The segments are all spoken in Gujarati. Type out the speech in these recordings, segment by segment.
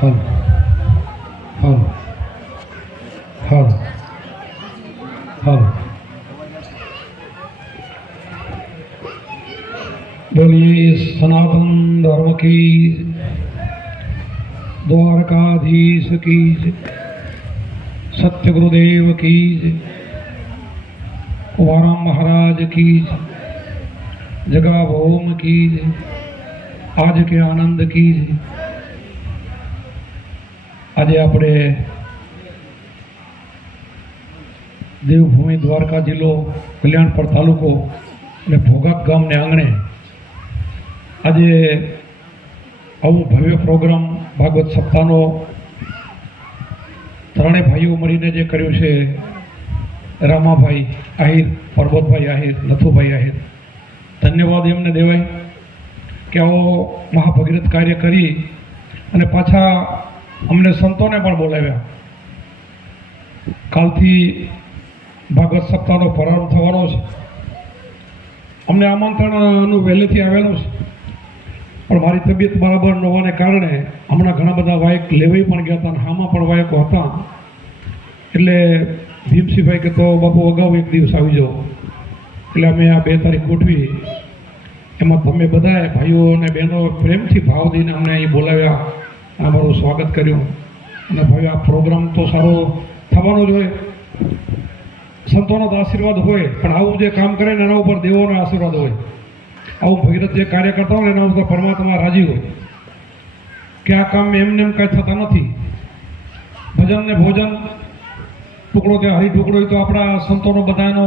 હલ હલ હલ હલ बोलिए सनातन धर्म की द्वारकाधीश की सत्य गुरुदेव की कुंवाराम महाराज की जगा भौम की आज के आनंद की। आज આપણે દેવભૂમિ દ્વારકા જિલ્લો કલ્યાણપુર તાલુકો અને ભોગાત ગામને આંગણે આજે આવું ભવ્ય પ્રોગ્રામ ભાગવત સપ્તાહનો ત્રણેય ભાઈઓ મળીને જે કર્યું છે, રામાભાઈ આહિર, પરબતભાઈ આહિર, નથુભાઈ આહિર, ધન્યવાદ એમને દેવાય કે આવો મહાભગીરથ કાર્ય કરી અને પાછા અમને સંતોને પણ બોલાવ્યા. કાલથી ભાગવત સપ્તાહનો પ્રારંભ થવાનો છે. અમને આમંત્રણનું વહેલેથી આવેલું છે, પણ મારી તબિયત બરાબર ન હોવાને કારણે હમણાં ઘણા બધા વાયક લેવાઈ પણ ગયા હતા અને હામાં પણ વાયકો હતા. એટલે ભીમસિંહભાઈ કે તો બાપુ અગાઉ એક દિવસ આવી જાઓ. એટલે અમે આ 2 તારીખ ગોઠવી. એમાં તમે બધાએ ભાઈઓ અને બહેનો પ્રેમથી ભાવ દઈને અમને અહીં બોલાવ્યા, અમારું સ્વાગત કર્યું. અને ભાઈ આ પ્રોગ્રામ તો સારો થવાનો જ હોય, સંતોનો તો આશીર્વાદ હોય, પણ આવું જે કામ કરે ને એના ઉપર દેવોનો આશીર્વાદ હોય. આવું ભગીરથ જે કાર્ય કરતા હોય ને એના ઉપર પરમાત્મા રાજી હોય કે આ કામ એમને એમ કાંઈ થતા નથી. ભજન ને ભોજન ટુકડો કે હરી ટુકડો તો આપણા સંતોનો બધાનો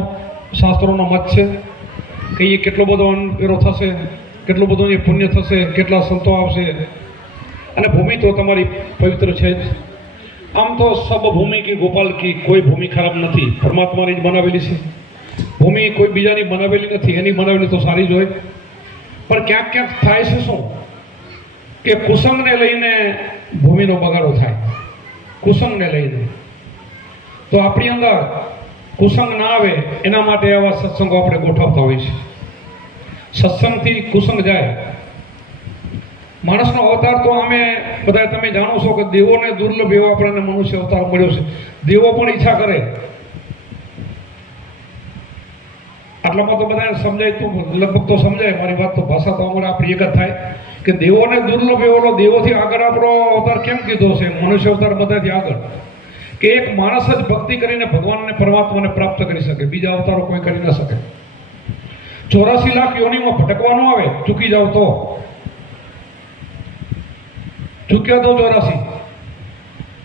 શાસ્ત્રોનો મત છે કે એ કેટલો બધો અનફેરો થશે, કેટલું બધું એ પુણ્ય થશે, કેટલા સંતો આવશે. અને ભૂમિ તો તમારી પવિત્ર છે જ. આમ તો સબ ભૂમિ કી ગોપાલ કી, કોઈ ભૂમિ ખરાબ નથી, પરમાત્માની જ બનાવેલી છે. ભૂમિ કોઈ બીજાની બનાવેલી નથી, એની બનાવેલી તો સારી જ હોય. પણ ક્યાંક ક્યાંક થાય છે શું કે કુસંગને લઈને ભૂમિનો બગાડો થાય. કુસંગને લઈને તો આપણી અંદર કુસંગ ના આવે એના માટે આવા સત્સંગો આપણે ગોઠવતા હોઈએ છીએ. સત્સંગથી કુસંગ જાય. માણસનો અવતાર તો અમે બધા તમે જાણો છો કે દેવોને દુર્લભ એવો આપણને મનુષ્ય અવતાર મળ્યો છે. દેવો પણ ઈચ્છા કરે. આટલામાં તો બધાને સમજાય, તો લગભગ તો સમજાય મારી વાત. તો ભાષા તો અમારે આપણી એક જ થાય કે દેવોને દુર્લભ એવો, દેવોથી આગળ આપણો અવતાર કેમ કીધો છે, મનુષ્ય અવતાર બધાથી આગળ, કે એક માણસ જ ભક્તિ કરીને ભગવાનને પરમાત્માને પ્રાપ્ત કરી શકે, બીજા અવતારો કોઈ કરી ન શકે. 84 લાખ યોનિમાં ભટકવાનો આવે, ચૂકી જાવ તો ચૂક્યા તો 84.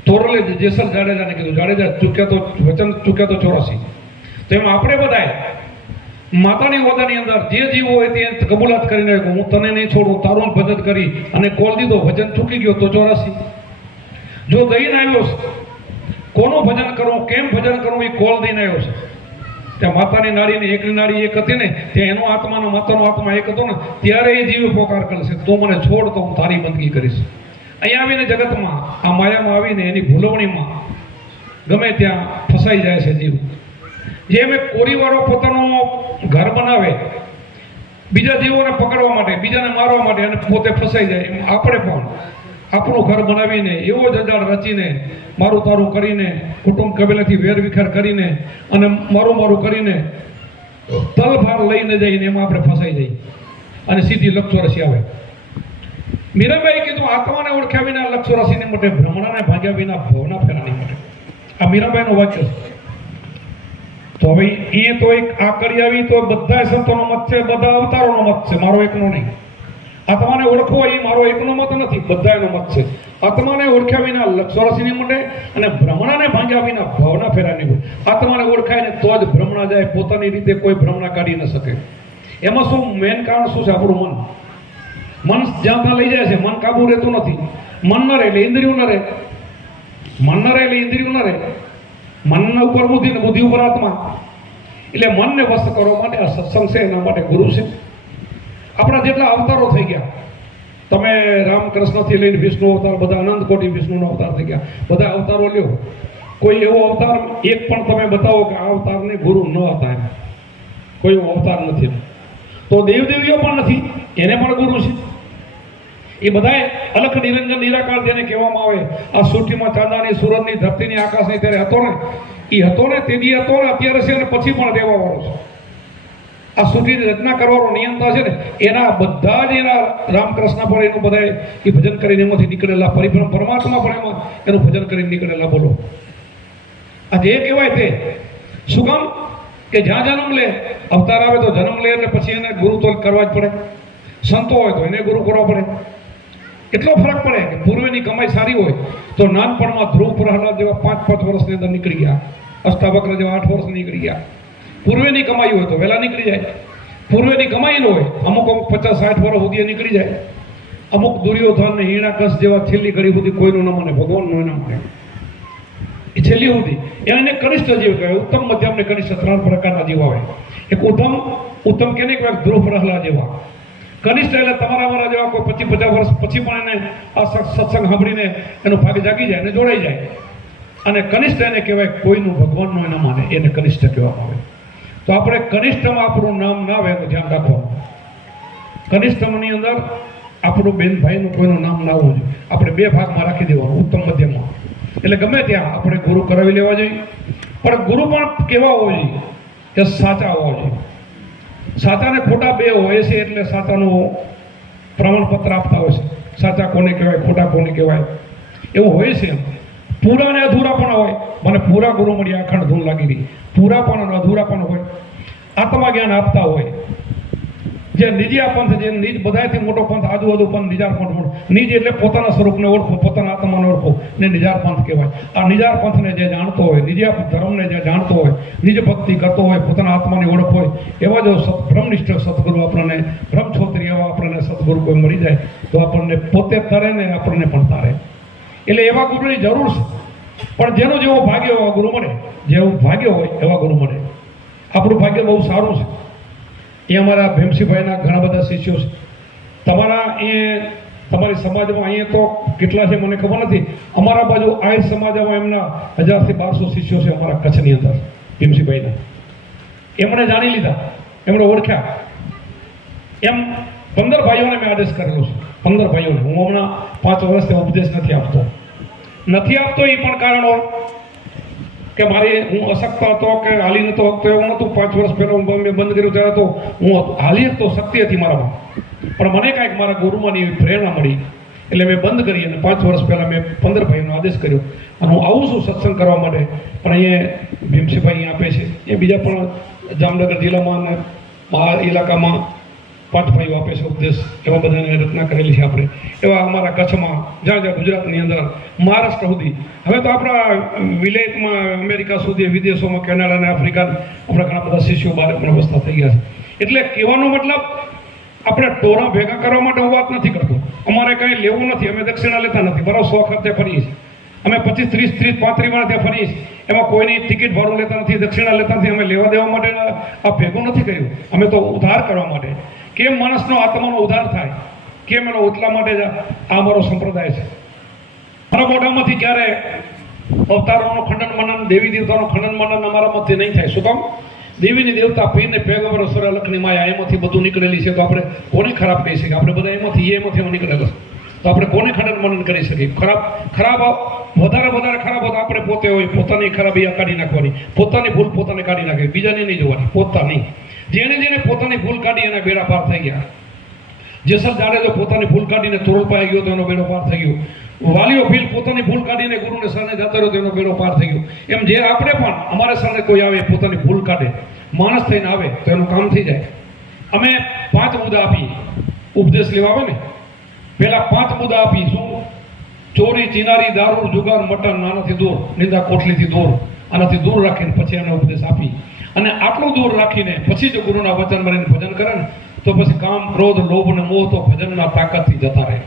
તોરલે જેસલ જાડેજાને કીધું, જાડેજા ચૂક્યા તો વચન, ચૂક્યા તો 84. તો એમાં આપણે બધાએ માતાની ઓદાની અંદર જે જીવો હોય તે કબૂલાત કરીને હું તને નહીં છોડું, તારું ભજન કરી અને કોલ દીધો, ભજન ચૂકી ગયો તો 84. જો દઈને આવ્યો છે, કોનું ભજન કરવું, કેમ ભજન કરવું, એ કોલ દઈને આવ્યો છે. ત્યાં માતાની નાડીની એકની નાડી એક હતી ને, ત્યાં એનો આત્માનો માતાનો આત્મા એક હતો ને, ત્યારે એ જીવ પોકાર કરશે, તું મને છોડ તો હું તારી બંદગી કરીશ. અહીંયા આવીને જગતમાં આ માયામાં આવીને એની ભૂલવણીમાં ગમે ત્યાં ફસાઈ જાય છે જીવ. જેમ એક કોરીવાળો પોતાનું ઘર બનાવે બીજા જીવોને પકડવા માટે, બીજાને મારવા માટે, અને પોતે ફસાઈ જાય, એમ આપણે પણ આપણું ઘર બનાવીને એવો જંજાળ રચીને મારું તારું કરીને, કુટુંબ કબીલાથી વેર વિખેર કરીને અને મારું કરીને તલભાર લઈને જઈને એમાં આપણે ફસાઈ જઈએ અને સીધી લક્ષોરસી આવે. મીરાબાઈ કીધું, આત્માને ઓળખ્યા વિના લક્ષોરસીને માટે, ભ્રમણાને ભાગ્યા વિના ભવના ફેરાની માટે. આ મીરાબાઈનું વાક્ય છે. તો હવે એ તો એક આ કરી આવી તો બધા સંતોનો મત છે, બધા અવતારોનો મત છે, મારો એકનો નહીં. આત્માને ઓળખવો એ મારો એકનો મત નથી, બધાનો મત છે. આત્માને ઓળખ્યા વિના લક્ષોરસીની માટે અને ભ્રમણાને ભાંગ્યા વિના ભાવના ફેરાની માટે. આત્માને ઓળખાય ને તો જ ભ્રમણા જાય, પોતાની રીતે કોઈ ભ્રમણા કાઢી ન શકે. એમાં શું મેન કારણ શું છે? આપણું મન. મન જ્યાં ત્યાં લઈ જાય છે, મન કાબુ રહેતું નથી. મન ન રહે એટલે ઇન્દ્રિયો ન રહે, મન ન રહે એટલે ઇન્દ્રિયો ન રહે. મનના ઉપર બુદ્ધિ ને બુદ્ધિ ઉપર આત્મા. એટલે મનને વસ્ત કરવા માટે આ સત્સંગ છે, એના માટે ગુરુ છે. આપણા જેટલા અવતારો થઈ ગયા, તમે રામકૃષ્ણથી લઈને વિષ્ણુ અવતાર, બધા અનંત કોટી વિષ્ણુનો અવતાર થઈ ગયા, બધા અવતારો લ્યો. કોઈ એવો અવતાર એક પણ તમે બતાવો કે આ અવતારને ગુરુ ન હતા, એમ કોઈ એવો અવતાર નથી. તો દેવદેવીઓ પણ નથી, એને પણ ગુરુ છે. એ બધાય અલખ નિરંજન નિરાકાર જેને કહેવામાં આવે, આ સૃષ્ટિમાં ચાંદાની સૂરજની ધરતીની આકાશની ત્યારે હતો ને, એ હતો ને તે દી હતો ને અત્યારે છે ને પછી પણ રહેવા વાળો છે. આ સૃષ્ટિની રચના કરવાનો નિયંતા છે ને એના બધા જ એના રામકૃષ્ણ પણ એનું બધા એ ભજન કરીને એમાંથી નીકળેલા, પરિભ્રમ પરમાત્મા પણ એમાં એનું ભજન કરીને નીકળેલા. બોલો આ જે કહેવાય તે શું કામ કે જ્યાં જન્મ લે અવતાર આવે તો જન્મ લે એટલે પછી એને ગુરુ તો કરવા જ પડે. સંતો હોય તો એને ગુરુ કરવા પડે. એટલો ફરક પડે કે પૂર્વેની કમાઈ સારી હોય તો નાનપણમાં ધ્રુવ પ્રહલાદ જેવા 5-5 વર્ષની અંદર નીકળી ગયા, અષ્ટાવક્ર જેવા 8 વર્ષ નીકળી ગયા. પૂર્વેની કમાઈ હોય તો વહેલા નીકળી જાય. પૂર્વેની કમાઈ ન હોય અમુક 50-60 વર્ષ સુધી નીકળી જાય. અમુક દુર્યોધન ને હિરણ્યકશ જેવા છેલ્લી ઘડી સુધી કોઈનું ન માને, ભગવાનનું ન માને, એ છેલ્લી સુધી એને કનિષ્ઠ જીવ કહેવાય. ઉત્તમ, મધ્યમ ને કનિષ્ઠ 3 પ્રકારના જીવ આવે. એક ઉત્તમ કેને કહેવાય? ધ્રુવ પ્રહલાદ જેવા. કનિષ્ઠ એટલે તમારા મારા જેવા કોઈ 25-50 વર્ષ પછી પણ એને આ સત્સંગ સાંભળીને એનું ભાગ જાગી જાય અને જોડાઈ જાય. અને કનિષ્ઠ એને કહેવાય કોઈનું ભગવાનનું એના માને, એને કનિષ્ઠ કહેવામાં આવે. તો આપણે કનિષ્ઠમાં આપણું નામ ના આવે એનું ધ્યાન રાખવાનું. કનિષ્ઠની અંદર આપણું બેન ભાઈનું કોઈનું નામ ના આવવું જોઈએ. આપણે 2 ભાગમાં રાખી દેવાનું, ઉત્તમ મધ્યમાં. એટલે ગમે ત્યાં આપણે ગુરુ કરાવી લેવા જોઈએ. પણ ગુરુ પણ કેવા હોવા જોઈએ કે સાચા હોવા જોઈએ. સાચા ને ખોટા 2 હોય છે, એટલે સાચાનું પ્રમાણપત્ર આપતા હોય છે. સાચા કોને કહેવાય, ખોટા કોને કહેવાય એવું હોય છે. પૂરા ને અધૂરા પણ હોય. મને પૂરા ગુરુ મળી અખંડ ધૂન લાગી રહી. પૂરા પણ અધૂરા પણ હોય. આત્મા જ્ઞાન આપતા હોય. જે નિજિયા પંથ, જે નિજ બધાથી મોટો પંથ આજુબાજુ પંથ નિજાર પંથ. નિજ એટલે પોતાના સ્વરૂપને ઓળખો, પોતાના આત્માને ઓળખો ને નિજાર પંથ કહેવાય. આ નિજાર પંથને જે જાણતો હોય, નિજિયા ધર્મને જે જાણતો હોય, નિજ ભક્તિ કરતો હોય, પોતાના આત્માની ઓળખ હોય, એવા જો બ્રહ્મનિષ્ઠ સદગુરુ આપણને, બ્રહ્મછોત્રી એવા આપણને સદગુરુ કોઈ મળી જાય તો આપણને પોતે તરે ને આપણને પણ તારે. એટલે એવા ગુરુની જરૂર છે. પણ જેનો જેવો ભાગ્ય એવા ગુરુ મળે, જેવું ભાગ્ય હોય એવા ગુરુ મળે. આપણું ભાગ્ય બહુ સારું છે. એ અમારા ભીમસિંહભાઈના ઘણા બધા શિષ્યો છે. તમારી સમાજમાં અહીંયા તો કેટલા છે મને ખબર નથી. અમારા બાજુ આહિર સમાજમાં એમના 1000 થી 1200 શિષ્યો છે અમારા કચ્છની અંદર ભીમસિંહભાઈના. એમણે જાણી લીધા, એમણે ઓળખ્યા. એમ 15 ભાઈઓને મેં આદેશ કરેલો છે. 15 ભાઈઓને હું હમણાં 5 વર્ષથી ઉપદેશ નથી આપતો. એ પણ કારણો કે મારી હું અશક્ત હતો કે હાલી નતો શકતો એવું નહોતું. 5 વર્ષ પહેલા મેં બંધ કર્યું ત્યારે તો હું હાલી શકતો, શક્તિ હતી મારામાં, પણ મને કાંઈક મારા ગુરુમાંની એવી પ્રેરણા મળી એટલે મેં બંધ કરી. અને 5 વર્ષ પહેલા મેં 15 ભાઈનો આદેશ કર્યો. અને હું આવું છું સત્સંગ કરવા માટે. પણ અહીંયા ભીમસિંહભાઈ આપે છે, એ બીજા પણ જામનગર જિલ્લામાં અને આ ઇલાકામાં 5 ભાઈઓ આપે છે ઉપદેશ. એવા બધાને રચના કરેલી છે આપણે. એવા અમારા કચ્છમાં, જ્યાં ગુજરાતની અંદર, મહારાષ્ટ્ર સુધી, હવે તો આપણા વિલેજમાં, અમેરિકા સુધી, વિદેશોમાં, કેનેડા અને આફ્રિકા આપણા ઘણા બધા શિષ્યો બહાર પણ વસતા થઈ ગયા છે. એટલે કહેવાનો મતલબ આપણે ટોરા ભેગા કરવા માટે હું વાત નથી કરતો. અમારે કંઈ લેવું નથી, અમે દક્ષિણા લેતા નથી. બરાબર, 100 ખર્ચે ફરીએ છીએ અમે. 25, 30, 35 વાર ત્યાં ફરીએ છીએ. એમાં કોઈની ટિકિટ ભાડું લેતા નથી, દક્ષિણા લેતા નથી. અમે લેવા દેવા માટે આ ભેગું નથી કર્યું. અમે તો ઉદ્ધાર કરવા માટે. કેમ માણસનો આત્માનો ઉદ્ધાર થાય, કેમ એનો ઉતલા માટે જ આ અમારો સંપ્રદાય છે. મારા મોઢામાંથી ક્યારે અવતારોનો ખંડન મનન, દેવી દેવતાનો ખંડન મનન અમારામાંથી નહીં થાય. શું કામ? દેવીની દેવતા પીને પેગંબર સુર લખની માયા એમાંથી બધું નીકળેલી છે. તો આપણે કોને ખરાબ કહી શકીએ? આપણે બધા એમાંથી નીકળેલા છે. તો આપણે કોને ખંડન મનન કરી શકીએ? ખરાબ વધારે ખરાબ હોત આપણે પોતે હોય. પોતાની ખરાબી કાઢી નાખવાની, પોતાની ભૂલ પોતાને કાઢી નાખવી, બીજાને નહીં જોવાની, પોતાની. જેને પોતાની ભૂલ કાઢી એના બેડા પાર થઈ ગયા. જેસલ જાડેજો પોતાની ભૂલ કાઢીને તોરલ પાઈ ગયો તો એનો બેડો પાર થઈ ગયો. વાલીઓ ભીલ પોતાની ભૂલ કાઢીને ગુરુને સરને જતો રહ્યો તો એનો બેડો પાર થઈ ગયો. એમ જે આપણે પણ અમારે સરને કોઈ આવે પોતાની ભૂલ કાઢે, માણસ થઈને આવે તો એનું કામ થઈ જાય. અમે 5 મુદ્દા આપી ઉપદેશ લેવા આવે ને, પહેલા 5 મુદ્દા આપી. શું? ચોરી, ચિનારી, દારૂ, જુગાર, મટન, આનાથી દૂર, નિંદા કોટલીથી દૂર, આનાથી દૂર રાખીને પછી એને ઉપદેશ આપી. અને આટલું દૂર રાખીને પછી જો ગુરુના વચન મળીને ભજન કરે ને તો પછી કામ, ક્રોધ, લોભ અને મોહ તો ભજનના તાકાતથી જતા રહે.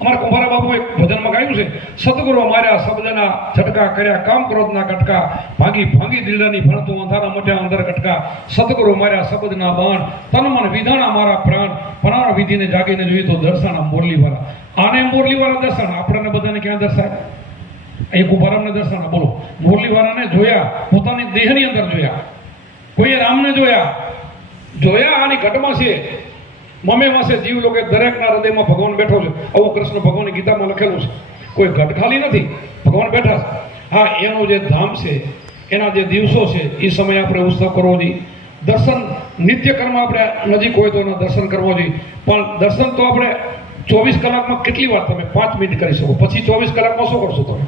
અમારા કુંભારા બાપુ એક ભજનમાં ગાયું છે, સદગુરુ માર્યા શબ્દના છટકા કર્યા, કામ ક્રોધના કટકા, ભાંગી દિલડાની ભણતું અંધારા મટ્યા અંદર કટકા. સદગુરુ માર્યા શબ્દના બાણ, તન મન વિધાણા મારા પ્રાણ, પ્રાણ વિધિને જાગીને જોઈએ તો દર્શાના મોરલીવાળા. આને મોરલીવાળા દર્શન, આપણને બધાને ક્યાં દર્શાય? એ કુંભારામને દર્શાના. બોલો, મોરલીવાળાને જોયા, પોતાની દેહની અંદર જોયા. કોઈએ રામને જોયા. આની ઘટમાં છે મમે વાસે જીવ લોકે દરેકના હૃદયમાં ભગવાન બેઠો છે, આવું કૃષ્ણ ભગવાનની ગીતામાં લખેલું છે. કોઈ ઘટ ખાલી નથી, ભગવાન બેઠા છે. હા, એનું જે ધામ છે, એના જે દિવસો છે, એ સમય આપણે ઉત્સવ કરવો જોઈએ. દર્શન નિત્ય કર્મ આપણે નજીક હોય તો એના દર્શન કરવો જોઈએ. પણ દર્શન તો આપણે 24 કલાકમાં કેટલી વાર તમે 5 મિનિટ કરી શકો, પછી 24 કલાકમાં શું કરશો તમે?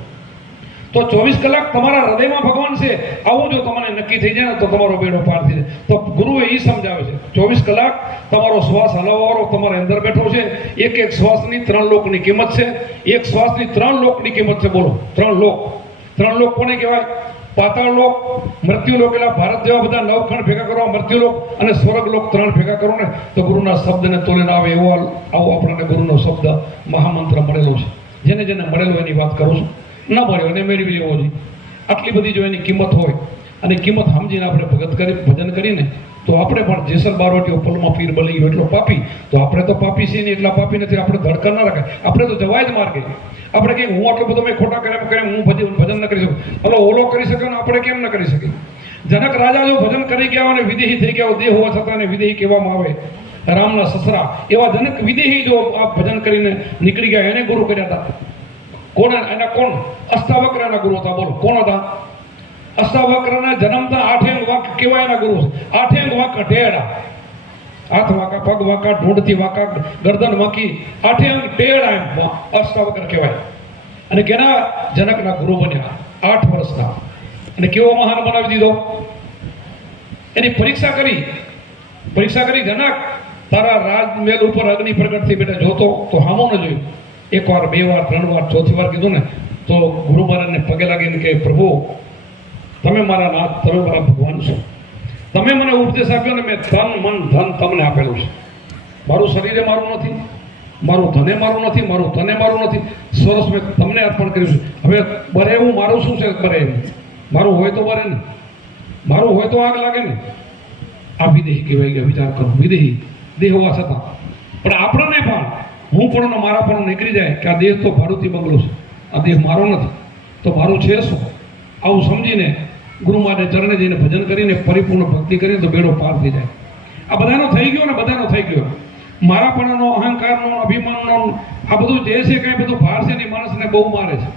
તો 24 કલાક તમારા હૃદયમાં ભગવાન છે, આવું જો તમને નક્કી થઈ જાય ને તો તમારો બેડો પાર થઈ જાય. તો ગુરુએ એ સમજાવે છે 24 કલાક તમારો શ્વાસ હલાવવાનો તમારા અંદર બેઠો છે. એક એક શ્વાસની 3 લોકની કિંમત છે. એક શ્વાસની 3 લોકની કિંમત છે. બોલો, 3 લોક. 3 લોક કોને કહેવાય? પાતાળ લોક, મૃત્યુ લોક, એટલે ભારત જેવા બધા 9 ખંડ ભેગા કરવા મૃત્યુ લોક, અને સ્વર્ગ લોક 3 ભેગા કરો ને તો ગુરુના શબ્દને તોલીને આવે એવો આવો આપણને ગુરુનો શબ્દ મહામંત્ર મળેલો છે. જેને જેને મળેલો એની વાત કરું છું. ન મળ્યો એને મેળવી લેવો જોઈએ. આટલી બધી જો એની કિંમત હોય અને કિંમત સમજીને આપણે ભજન કરીને તો આપણે પણ જેસલ બારોટીઓ પલમાં પીર બની ગયો એટલો પાપી, તો આપણે તો પાપી છીએ ને, એટલા પાપી નથી. આપણે ધડકન ના રાખાય, આપણે તો જવાય જ માર્ગે. આપણે કે હું આટલો બધો મેં ખોટા કર્યા હું ભજન ન કરી શકું, હલો ઓલો કરી શકે ને આપણે કેમ ન કરી શકીએ? જનક રાજા જો ભજન કરી ગયા અને વિદેહી થઈ ગયા, દેહ હોવા છતાં એને વિદેહી કહેવામાં આવે, રામના સસરા એવા જનક વિદેહી જો આ ભજન કરીને નીકળી ગયા, એને ગુરુ કર્યા હતા. કોણ એના? કોણ? અષ્ટાવક્રના ગુરુ હતા. બોલો, કોણ હતા? અષ્ટાવક્રના જન્મતા 8 અંગ વાંક કેવા એના ગુરુ છે. 8 અંગ વાંક ટેડા, હાથ વાંકા, પગ વાંકા, ઢૂંઢથી વાંકા, ગરદન વાંકી, 8 અંગ ટેડા એમ અષ્ટાવક્ર કહેવાય. અને કેના? જનકના ગુરુ બન્યા 8 વર્ષના. અને કેવો મહાન બનાવી દીધો. એની પરીક્ષા કરી જનક તારા રાજમહેલ ઉપર અગ્નિ પ્રગટ થઈ બેટા જોતો તો હામો ન જોયું. 1 વાર 2 વાર 3 વાર 4થી વાર કીધું ને તો ગુરુ મહારાજને પગે લાગીને કે પ્રભુ તમે મારા નાથ, તમે મારા ભગવાન છો. તમે મને ઉપદેશ આપ્યો ને મેં તન મન ધન તમને આપેલું છે. મારું શરીરે મારું નથી, મારું ધને મારું નથી, મારું તને મારું નથી. સરસ મેં તમને અર્પણ કર્યું છે. હવે બરે એવું મારું શું છે? બરે એવું મારું હોય તો બરે ને, મારું હોય તો આગ લાગે ને. આ વિદેહી કહેવાય ગયા. વિચાર કરો, વિદેહી દેહ હોવા છતાં. પણ આપણને પણ હું પણ મારા પણ નીકળી જાય કે આ દેહ તો ભાડુથી બંગલો છે, આ દેહ મારો નથી, તો મારું છે શું? આવું સમજીને ગુરુ માટે ચરણે જઈને ભજન કરીને પરિપૂર્ણ ભક્તિ કરીને તો બેડો પાર થઈ જાય. આ બધાનો થઈ ગયો ને, બધાનો થઈ ગયો. મારાપણાનો, અહંકારનો, અભિમાનનો આ બધું જે છે કંઈ બધું ભાર છે ને માણસને બહુ મારે છે.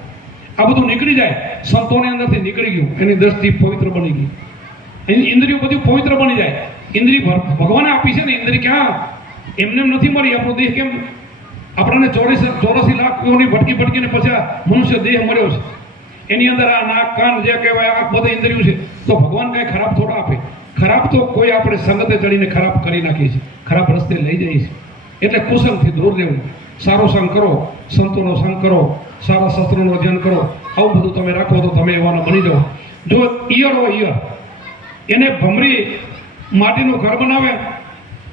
આ બધું નીકળી જાય, સંતોની અંદરથી નીકળી ગયું, એની દ્રષ્ટિ પવિત્ર બની ગઈ. એની ઇન્દ્રિયો બધું પવિત્ર બની જાય. ઇન્દ્રિય ભગવાને આપી છે ને, ઇન્દ્રિય ક્યાં એમને નથી મળી. આપણો દેહ કેમ આપણને 84 લાખ યોની ભટકીને પછી આ મનુષ્ય દેહ મળ્યો છે. એની અંદર આ નાક, કાન જે કહેવાય આ બધા ઇન્દ્રિયો છે. તો ભગવાન કાંઈ ખરાબ થોડા આપે. ખરાબ તો કોઈ આપણે સંગતે ચડીને ખરાબ કરી નાખીએ છીએ, ખરાબ રસ્તે લઈ જઈએ છીએ. એટલે કુસંગથી દૂર રહેવું. સારો સંગ કરો, સંતોનો સંગ કરો, સારા શસ્ત્રોનું અધ્યયન કરો. આવું બધું તમે રાખો તો તમે એવાના બની જાઓ. જો ઈયળ હોય, ઈયળ એને ભમરી માટીનું ઘર બનાવે,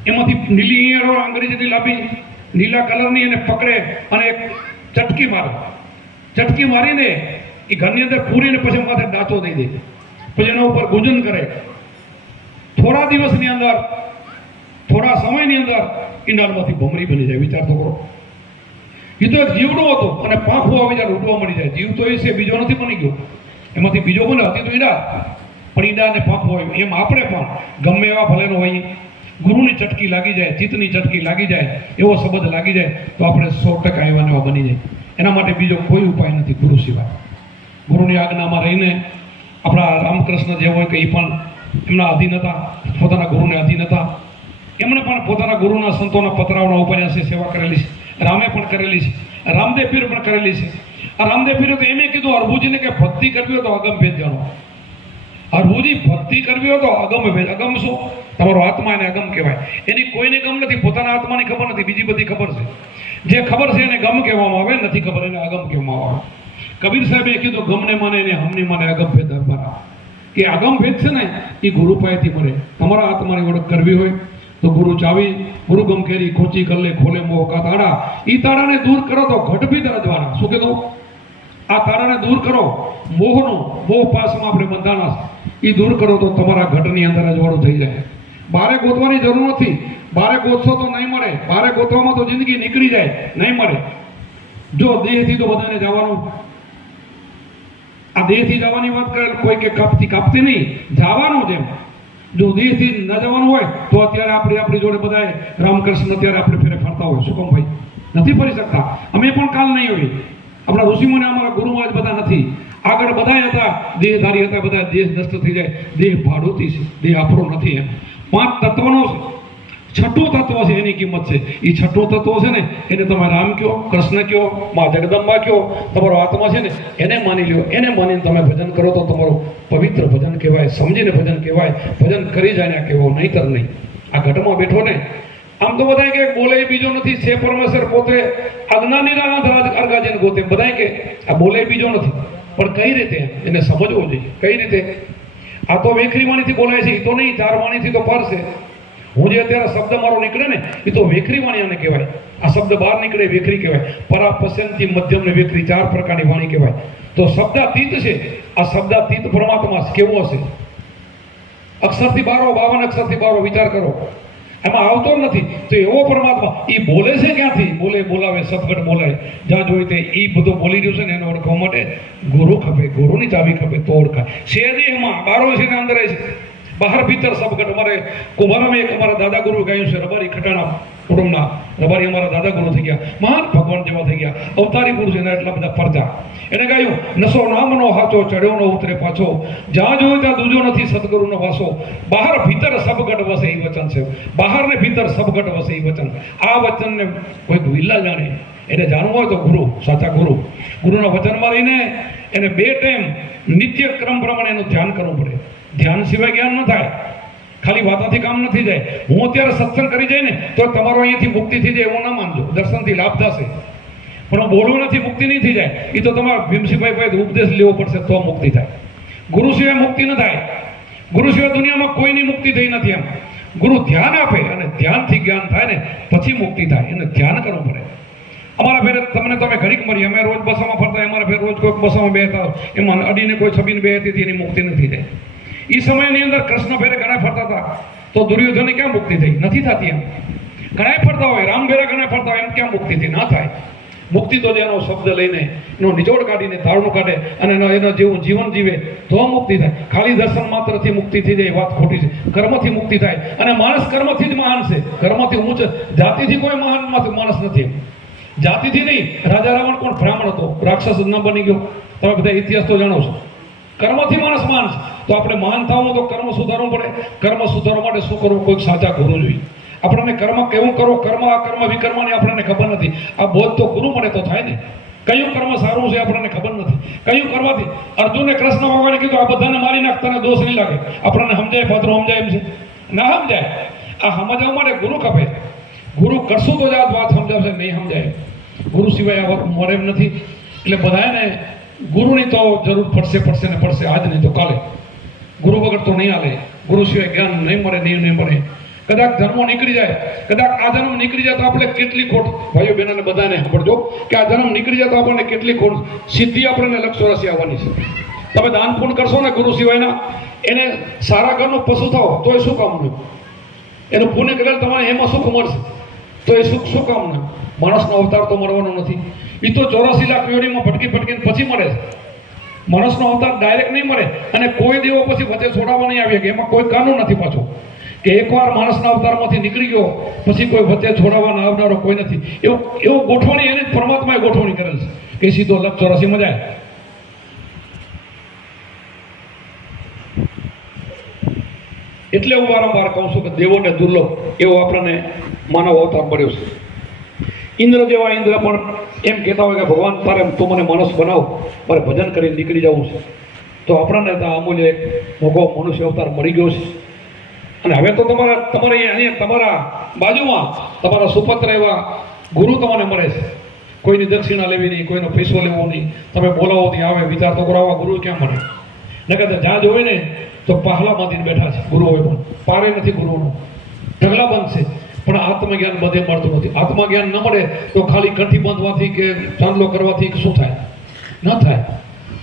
એમાંથી નીલી ઈયળ હોય, આંગળી જેટલી લાંબી નીલા કલરની, એને પકડે અને એક ચટકી મારે. ચટકી મારીને એ ઘરની અંદર પૂરીને પછી માથે ડાચો દઈ દે, પછી એના ઉપર ગુંજન કરે. થોડા દિવસની અંદર, થોડા સમયની અંદર ઈંડાળમાંથી ભમરી બની જાય. વિચાર તો કરો. એ તો એક જીવડો હતો અને પાંખો આવી જાય, ઉડવા મળી જાય. જીવ તો એ છે, બીજો નથી બની ગયો. એમાંથી બીજો બને હતી તો ઈંડા, પણ ઈંડા અને પાંખો હોય. એમ આપણે પણ ગમે એવા ભલેનો હોય, ગુરુની ચટકી લાગી જાય, ચિત્તની ચટકી લાગી જાય, એવો સંબંધ લાગી જાય તો આપણે 100% એવા એવા બની જાય. એના માટે બીજો કોઈ ઉપાય નથી ગુરુ સિવાય. ગુરુની આજ્ઞામાં રહીને આપણા રામકૃષ્ણ જે હોય કે એ પણ એમના અધીન હતા, પોતાના ગુરુને અધીન હતા. એમણે પણ પોતાના ગુરુના સંતોના પતરાઓના ઉપન્યાસે સેવા કરેલી છે. રામે પણ કરેલી છે, રામદેવ પીર પણ કરેલી છે. આ રામદેવ પીરે તો એમ કીધું હરભુજીને કે ભક્તિ કરવી હોય તો અગમ ભેદ જાણો. હરભુજી ભક્તિ કરવી હોય તો અગમ ભેદ. અગમ શું? તમારો આત્મા એને અગમ કહેવાય. એની કોઈને ગમ નથી, પોતાના આત્માની ખબર નથી, બીજી બધી ખબર છે. જે ખબર છે એને ગમ કહેવામાં આવે, નથી ખબર એને અગમ કહેવામાં આવે. કબીર સાહેબે કીધું ગમને માને એને હમને માને અગમ ભેદ ધર્મરા. કે અગમ ભેદ છે ને એ ગુરુ પાસેથી મળે. તમારા આત્માની ઓળખ કરવી હોય તો ગુરુ ચાવી, ગુરુ ગમ કેરી ખોચી કલ્લે ખોલે મોહ કા તાળા. એ તાળાને દૂર કરો તો ઘટ ભી દરજવાના. શું કીધું? આ તાળાને દૂર કરો, મોહનો, મોહ પાસમાં આપણે બંધાણા, એ દૂર કરો તો તમારા ઘટની અંદર અજવાળું થઈ જાય. બારે ગોતવાની જરૂર નથી. બારે ગોતશો તો નહીં મળે. બારે ગોતવામાં તો જિંદગી નીકળી જાય, નહીં મળે. જો દેહથી તો બધાને જવાનું. આ દેહથી જવાની વાત કરે કોઈ કે કાપતી નહીં, જવાનું. જેમ જો દેશથી ન જવાનું હોય તો અત્યારે આપણી જોડે બધા રામકૃષ્ણ અત્યારે આપણે ફેરે ફરતા હોય. શું કામ ભાઈ? નથી ફરી શકતા. અમે પણ કાલ નહીં હોય. આપણા ઋષિમુનિ અમારા ગુરુ મહારાજ બધા નથી. આગળ બધા હતા દેહધારી હતા, બધા દેહ નષ્ટ થઈ જાય. દેહ ભાડુતી છે, દેહ આપણો નથી. એમ 5 તત્વનો છે. છઠ્ઠું તત્વ છે એની કિંમત છે. એ છઠ્ઠું તત્વ છે ને એને તમે રામ કયો, કૃષ્ણ કયો, મા જગદંબા કયો, તમારો આત્મા છે ને એને માની લ્યો. એને માનીને તમે ભજન કરો તો તમારું પવિત્ર ભજન કહેવાય, સમજીને ભજન કહેવાય. ભજન કરી જાય ને કહેવો, નહીતર નહીં. આ ઘટમાં બેઠો ને આમ તો બધા કે બોલે બીજો નથી, છે પરમેશ્વર પોતે, અજ્ઞાનીના રાજ અર્ગાજીને ગોતે. બધા કે આ બોલે બીજો નથી, પણ કઈ રીતે એને સમજવો જોઈએ? કઈ રીતે? આ તો વેખરી વાણીથી બોલાય છે, એ તો નહીં. 4 વાણીથી તો પર છે. હું જે અત્યારે શબ્દ મારો નીકળે ને એ તો વેખરી વાણી આને કહેવાય. આ શબ્દ બહાર નીકળે વેખરી કહેવાય. પરા, પસંદથી, મધ્યમ ને વેખરી 4 પ્રકારની વાણી કહેવાય. તો શબ્દાતીત છે. આ શબ્દાતીત પરમાત્મા કેવો હશે? અક્ષરથી બારો, 52 અક્ષરથી બારો, વિચાર કરો. એમાં આવતો નથી તો એવો પરમાત્મા એ બોલે છે ક્યાંથી? બોલાવે, સદગત બોલાય. જ્યાં જોઈએ તે એ બધું બોલી રહ્યું છે ને એને ઓળખવા માટે ગુરુ ખપે, ગુરુની ચાવી ખપે તો ઓળખાય. શેરી એમાં બારો છે ને અંદર છે, બહાર ભીતર સબગટ. અમારે કુંભારામાં એક અમારા દાદા ગુરુ ગાયું છે, રબારી ખટાણા કુટુંબના રબારી અમારા દાદા ગુરુ થઈ ગયા, મહાન ભગવાન જેવા થઈ ગયા, અવતારી પુરુષ. એના એટલા બધા પરચા. એને ગાયું, નસો નામનો હાચો, ચડ્યો ન ઉતરે પાછો, જ્યાં જોયું ત્યાં દૂજો નથી સદગુરુનો વાસો, બહાર ભીતર સબગટ વસે એ વચન છે. બહાર ને ભીતર સબગટ વસે એ વચન. આ વચનને કોઈક વિલ્લા જાણે. એને જાણવું હોય તો ગુરુ, સાચા ગુરુના વચનમાં રહીને એને 2 ટાઈમ નિત્ય ક્રમ પ્રમાણે એનું ધ્યાન કરવું પડે. ધ્યાન સિવાય જ્ઞાન ન થાય. ખાલી વાતોથી કામ નથી જાય. હું અત્યારે સત્સંગ કરી જાય ને તો તમારો અહીંયાથી મુક્તિ થઈ જાય એવું ના માનજો. દર્શનથી લાભ થશે, પણ બોલવું નથી, મુક્તિ નહીં થઈ જાય. એ તો તમારા ભીમસિંહભાઈ પાસે ઉપદેશ લેવો પડશે તો મુક્તિ થાય. ગુરુ સિવાય મુક્તિ ન થાય. ગુરુ સિવાય દુનિયામાં કોઈની મુક્તિ થઈ નથી. એમ ગુરુ ધ્યાન આપે અને ધ્યાનથી જ્ઞાન થાય ને પછી મુક્તિ થાય. એને ધ્યાન કરવું પડે. અમારા ફેર તમને તમે ઘડીક મળી, અમે રોજ બસોમાં ફરતા, અમારા ફેર રોજ કોઈક બસોમાં બેસતા, એમાં અડીને કોઈ છબીને બેસતી હતી, એની મુક્તિ નથી થઈ. એ સમયની અંદર કૃષ્ણ ફેરે ઘણા ફરતા હતા તો દુર્યોધનને ક્યાં મુક્તિ થઈ? નથી થતી. એમ ઘણા ફરતા હોય, રામ ફેરે ઘણા ફરતા હોય, એમ ક્યાં મુક્તિ થઈ? ના થાય. મુક્તિ તો જેનો શબ્દ લઈને એનો નિચોડ કાઢીને તારણું કાઢે અને એનો જેવું જીવન જીવે તો મુક્તિ થાય. ખાલી દર્શન માત્રથી મુક્તિ થઈ જાય એ વાત ખોટી છે. કર્મથી મુક્તિ થાય. અને માણસ કર્મથી જ મહાન છે. કર્મથી ઊંચ, જાતિથી કોઈ મહાન માણસ નથી. જાતિથી નહીં. રાજા રાવણ કોણ? બ્રાહ્મણ હતો, રાક્ષસ ન બની ગયો. તમે બધા ઇતિહાસ તો જાણો છો. કર્મથી માણસ મહાન છે. તો આપણે મહાન થવું તો કર્મ સુધારવું પડે. કર્મ સુધારવા માટે શું કરવું? કોઈક સાચા ગુરુ જોઈએ. આપણને કર્મ કેવું કરો, કર્મ અકર્મ વિકર્મની આપણને ખબર નથી. આ બોધ તો ગુરુ મળે તો થાય ને. કયું કર્મ સારું છે આપણને ખબર નથી. કયું કરવાથી? અર્જુને કૃષ્ણ ભગવાને કીધું આ બધાને મારી નાખ, તને દોષ નહીં લાગે. આપણને સમજાય? પાત્રો સમજાય એમ છે? ના સમજાય. આ સમજવા માટે ગુરુ ખપે. ગુરુ કરશું તો જ આ વાત સમજાવશે, નહીં સમજાય. ગુરુ સિવાય આ વાત મળે એમ નથી. એટલે બધાને ગુરુની તો જરૂર પડશે ને પડશે. આજ નહીં તો કાલે. ગુરુ વગર તો નહીં હાલે. ગુરુ સિવાય જ્ઞાન નહીં મળે, નહીં મળે. કદાચ જન્મો નીકળી જાય, કદાચ આ જન્મ નીકળી જાય તો આપણે કેટલી ખોટ, ભાઈઓ બહેનોને બધાને સાંભળજો કે આ જન્મ નીકળી જાય તો આપણને કેટલી ખોટ, સિદ્ધિ આપણને લક્ષ રાશિ આવવાની છે. તમે દાન પુણ્ય કરશો ને ગુરુ સિવાયના, એને સારા ઘરનું પશુ થાવ તો એ શું કામનું? એનું પુણ્ય કરેલ તમારે એમાં સુખ મળશે તો એ સુખ શું કામનું? માણસનો અવતાર તો મળવાનો નથી. એ તો 84 લાખ યોનીમાં ભટકીને પછી મળે છે. માણસનો અવતાર ડાયરેક્ટ નહીં મળે. અને કોઈ દેવો પછી વચ્ચે છોડાવવા નહીં આવે કે એમાં કોઈ કાનૂન નથી પાછો કે એકવાર માણસના અવતારમાંથી નીકળી ગયો પછી કોઈ વચ્ચે છોડાવવાના આવનારો કોઈ નથી. એવું ગોઠવણી એને પરમાત્માએ ગોઠવણી કરેલ છે કે સીધો લક્ષ 84 જાય. એટલે હું વારંવાર કહું છું કે દેવોને દુર્લભ એવો આપણને માનવ અવતાર મળ્યો છે. ઇન્દ્ર જેવા ઇન્દ્ર પણ એમ કહેતા હોય કે ભગવાન તારે તું મને માણસ બનાવ, મારે ભજન કરીને નીકળી જવું છે. તો આપણને તો અમૂલ્ય એક મોગો મનુષ્ય અવતાર મળી ગયો છે. અને હવે તો તમારે અહીંયા તમારા બાજુમાં તમારા સુપત્ર એવા ગુરુ તમને મળે છે. કોઈની દક્ષિણા લેવી નહીં, કોઈનો પૈસો લેવો નહીં. તમે બોલાવો ત્યાં આવે. વિચાર તો કરાવવા ગુરુ ક્યાં મળે? નકર જ્યાં જોવે ને તો પહલા બાંધીને બેઠા છે ગુરુ હોય, પણ પારે નથી ગુરુનો. ઢગલા બંધ છે પણ આત્મજ્ઞાન બધે મળતું નથી. આત્મજ્ઞાન ન મળે તો ખાલી કંઠી બાંધવાથી કે ચાંદલો કરવાથી શું થાય? ન થાય.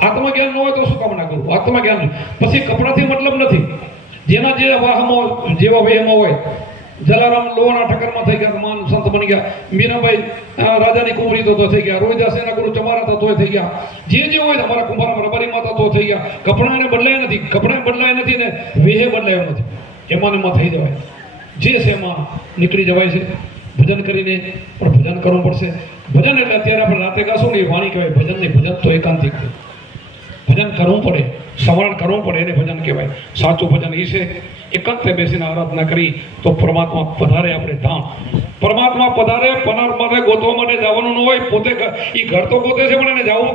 આત્મજ્ઞાન ન હોય તો શું કામ ના કરવું? આત્મજ્ઞાન પછી કપડાથી મતલબ નથી. જેના જે વાહમાં જેવા વહેમાં હોય. જલારામ લોહાણા ઠક્કરમાં થઈ ગયા, મહાન સંત બની ગયા. મીરાબાઈ રાજાની કુંવરી તો થઈ ગયા. રોહિદાસ એના ગુરુ ચમારા તો થઈ ગયા. જે હોય અમારા કુંભારમાં રબારી માતા તો થઈ ગયા. કપડાં એને બદલાય નથી. કપડાં બદલાય નથી ને વેહે બદલાયો નથી. એમાં ને એમાં થઈ જવાય, જે છે એમાં નીકળી જવાય છે. ભજન કરીને પણ ભજન કરવું પડશે. ભજન એટલે અત્યારે આપણે રાતે ગાશું ને એ વાણી કહેવાય, ભજન નહીં. ભજન તો એકાંતિક છે. ભજન કરવું પડે, સ્મરણ કરવું પડે, એને ભજન કહેવાય. સાચું ભજન એ છે એકાંતે બેસીને આરાધના કરી તો પરમાત્મા પધારે આપણે ધામ. પરમાત્મા પધારે, પરમાત્માને ગોતવા માટે જવાનું ન હોય, પોતે એ ઘર તો ગોતે છે પણ એને જવું